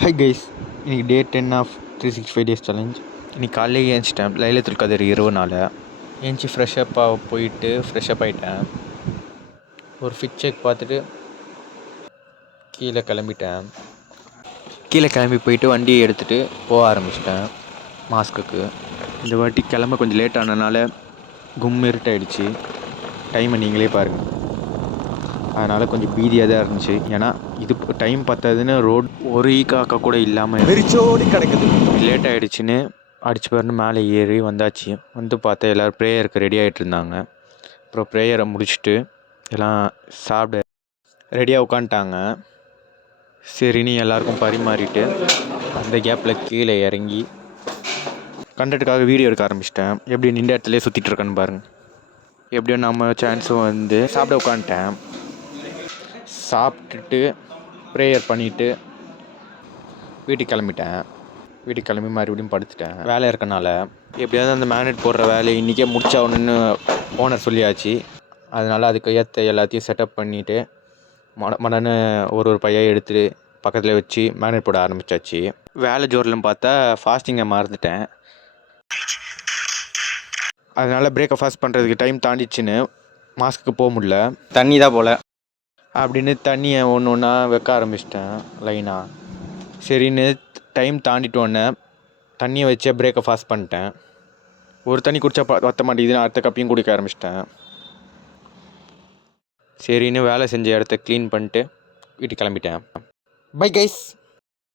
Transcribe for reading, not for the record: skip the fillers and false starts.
Hi guys, இன்றைக்கி டே 10 of 365 days challenge. இன்றைக்கி காலையில் ஏஞ்சிட்டேன். லைலத்துல் கதர் இரவுனால ஏஞ்சி ஃப்ரெஷ்ஷப்பாக போயிட்டு ஃப்ரெஷ்ஷப் ஆகிட்டேன். ஒரு ஃபிட் செக் பார்த்துட்டு கீழே கிளம்பி போயிட்டு வண்டியை எடுத்துகிட்டு போக ஆரம்பிச்சிட்டேன் மாஸ்க்குக்கு. இந்த வாட்டி கிளம்ப கொஞ்சம் லேட் ஆனதுனால இருட்டாயிடுச்சு. டைமை நீங்களே பாருங்கள். அதனால் கொஞ்சம் பீதியாக தான் இருந்துச்சு. ஏன்னா இது டைம் பத்தாதுன்னு ரோட் ஒரு காக்கா கூட இல்லாமல் வெறிச்சோடி கிடக்குது. லேட் ஆகிடுச்சின்னு அடிச்சு பாருன்னு மேலே ஏறி வந்தாச்சு. வந்து பார்த்தா எல்லோரும் ப்ரேயருக்கு ரெடி ஆகிட்டு இருந்தாங்க. அப்புறம் ப்ரேயரை முடிச்சுட்டு எல்லாம் சாப்பிட ரெடியாக உட்காந்துட்டாங்க. சரின்னு எல்லாருக்கும் பரிமாறிட்டு அந்த கேப்பில் கீழே இறங்கி கண்டென்ட்டுக்காக வீடியோ எடுக்க ஆரம்பிச்சிட்டேன். எப்படி நின்ற இடத்துலேயே சுற்றிட்டு இருக்கேன்னு பாருங்கள். எப்படியும் நம்ம சான்ஸும் வந்து சாப்பிட உட்காந்துட்டேன். சாப்பிட்டுட்டு ப்ரேயர் பண்ணிவிட்டு வீட்டுக்கு கிளம்பி மறுபடியும் படுத்துட்டேன். வேலை இருக்கனால எப்படியாவது அந்த மேக்னெட் போடுற வேலையை இன்றைக்கே முடிச்சாகணுன்னு ஓனர் சொல்லியாச்சு. அதனால் அதுக்கு ஏற்ற எல்லாத்தையும் செட்டப் பண்ணிவிட்டு மடன்னு ஒரு பையாக எடுத்துகிட்டு பக்கத்தில் வச்சு மேக்னெட் போட ஆரம்பித்தாச்சு. வேலை ஜோரில்னு பார்த்தா ஃபாஸ்டிங்கை மறந்துட்டேன். அதனால் பிரேக்கை பண்ணுறதுக்கு டைம் தாண்டிச்சுன்னு மாஸ்க்கு போக முடில. தண்ணி தான் போல் அப்படின்னு தண்ணியை ஒன்று ஒன்றா வைக்க ஆரம்பிச்சிட்டேன் லைனாக. சரின்னு டைம் தாண்டிட்டோன்னே தண்ணியை வச்சே பிரேக்கை ஃபாஸ்ட் பண்ணிட்டேன். ஒரு தண்ணி குடித்தா பற்ற மாட்டேங்குதுன்னு அடுத்த கப்பையும் குடிக்க ஆரம்பிச்சிட்டேன். சரின்னு வேலை செஞ்ச இடத்த க்ளீன் பண்ணிட்டு வீட்டுக்கு கிளம்பிட்டேன். Bye guys.